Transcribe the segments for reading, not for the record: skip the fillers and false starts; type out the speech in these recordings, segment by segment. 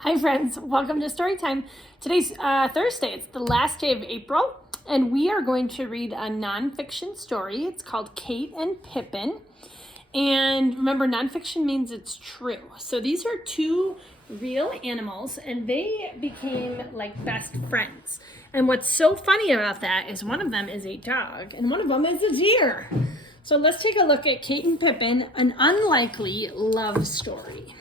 Hi friends, welcome to Storytime. Today's Thursday, it's the last day of April, and we are going to read a nonfiction story. It's called Kate and Pippin. And remember, nonfiction means it's true. So these are two real animals, and they became like best friends. And what's so funny about that is one of them is a dog, and one of them is a deer. So let's take a look at Kate and Pippin, an unlikely love story.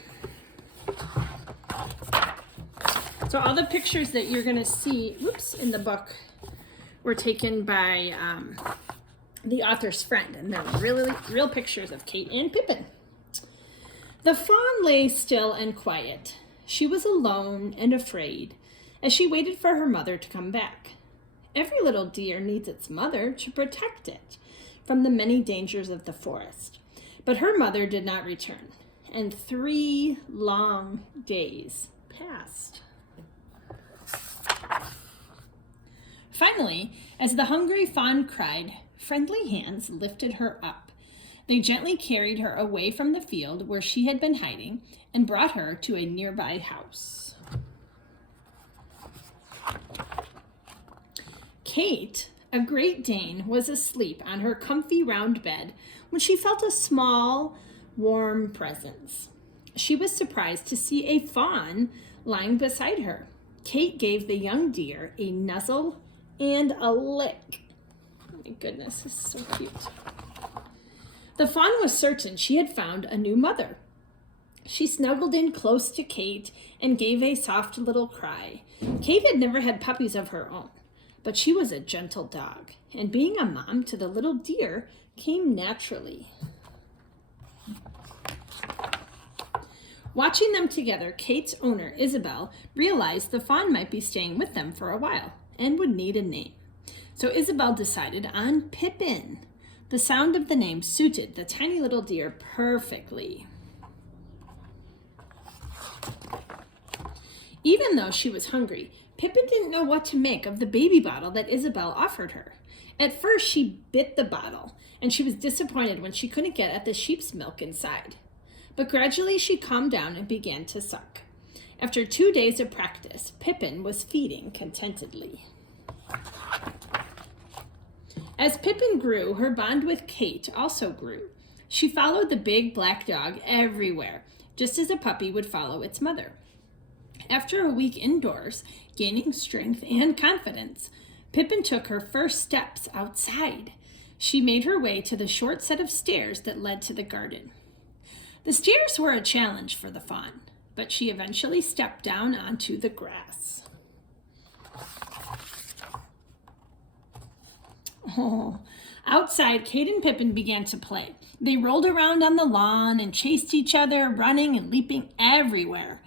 So all the pictures that you're going to see, in the book were taken by the author's friend, and they're really real pictures of Kate and Pippin. The fawn lay still and quiet. She was alone and afraid as she waited for her mother to come back. Every little deer needs its mother to protect it from the many dangers of the forest. But her mother did not return, and 3 long days passed. Finally, as the hungry fawn cried, friendly hands lifted her up. They gently carried her away from the field where she had been hiding and brought her to a nearby house. Kate, a Great Dane, was asleep on her comfy round bed when she felt a small, warm presence. She was surprised to see a fawn lying beside her. Kate gave the young deer a nuzzle and a lick. Oh my goodness, this is so cute. The fawn was certain she had found a new mother. She snuggled in close to Kate and gave a soft little cry. Kate had never had puppies of her own, but she was a gentle dog, and being a mom to the little deer came naturally. Watching them together, Kate's owner, Isabel, realized the fawn might be staying with them for a while and would need a name. So Isabel decided on Pippin. The sound of the name suited the tiny little deer perfectly. Even though she was hungry, Pippin didn't know what to make of the baby bottle that Isabel offered her. At first, she bit the bottle, and she was disappointed when she couldn't get at the sheep's milk inside. But gradually she calmed down and began to suck. After 2 days of practice, Pippin was feeding contentedly. As Pippin grew, her bond with Kate also grew. She followed the big black dog everywhere, just as a puppy would follow its mother. After a week indoors, gaining strength and confidence, Pippin took her first steps outside. She made her way to the short set of stairs that led to the garden. The stairs were a challenge for the fawn, but she eventually stepped down onto the grass. Oh, outside, Kate and Pippin began to play. They rolled around on the lawn and chased each other, running and leaping everywhere.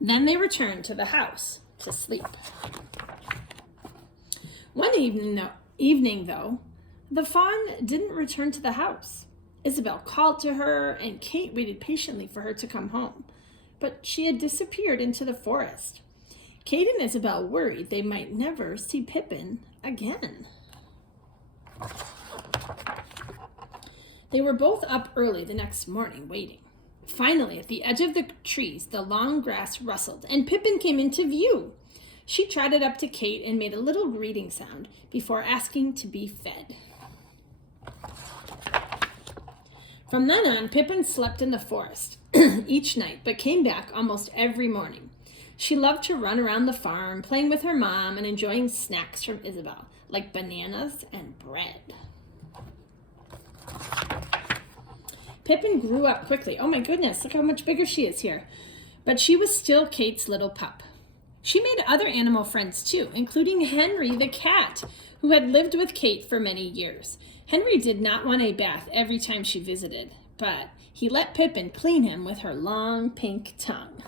Then they returned to the house to sleep. One evening, though, the fawn didn't return to the house. Isabel called to her, and Kate waited patiently for her to come home. But she had disappeared into the forest. Kate and Isabel worried they might never see Pippin again. They were both up early the next morning, waiting. Finally, at the edge of the trees, the long grass rustled, and Pippin came into view. She trotted up to Kate and made a little greeting sound before asking to be fed. From then on, Pippin slept in the forest each night, but came back almost every morning. She loved to run around the farm, playing with her mom and enjoying snacks from Isabel, like bananas and bread. Pippin grew up quickly. Oh my goodness, look how much bigger she is here. But she was still Kate's little pup. She made other animal friends too, including Henry the cat, who had lived with Kate for many years. Henry did not want a bath every time she visited, but he let Pippin clean him with her long pink tongue.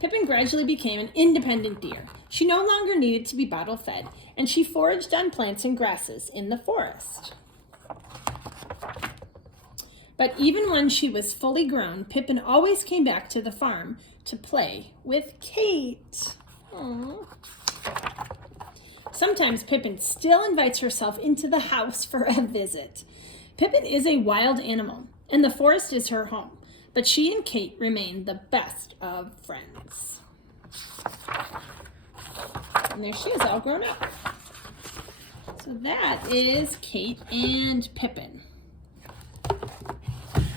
Pippin gradually became an independent deer. She no longer needed to be bottle fed, and she foraged on plants and grasses in the forest. But even when she was fully grown, Pippin always came back to the farm to play with Kate. Aww. Sometimes Pippin still invites herself into the house for a visit. Pippin is a wild animal, and the forest is her home. but she and Kate remained the best of friends. And there she is, all grown up. So that is Kate and Pippin.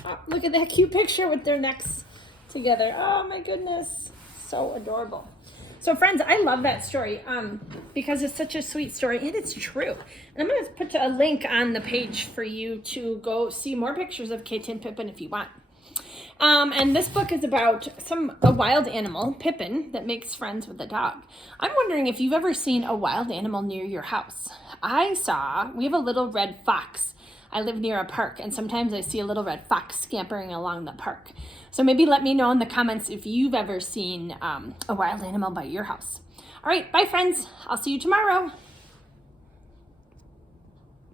Oh, look at that cute picture with their necks together. Oh my goodness, so adorable. So friends, I love that story because it's such a sweet story and it's true. And I'm going to put a link on the page for you to go see more pictures of Kate and Pippin if you want. And this book is about a wild animal, Pippin, that makes friends with a dog. I'm wondering if you've ever seen a wild animal near your house. We have a little red fox. I live near a park, and sometimes I see a little red fox scampering along the park. So maybe let me know in the comments if you've ever seen a wild animal by your house. All right, bye friends. I'll see you tomorrow.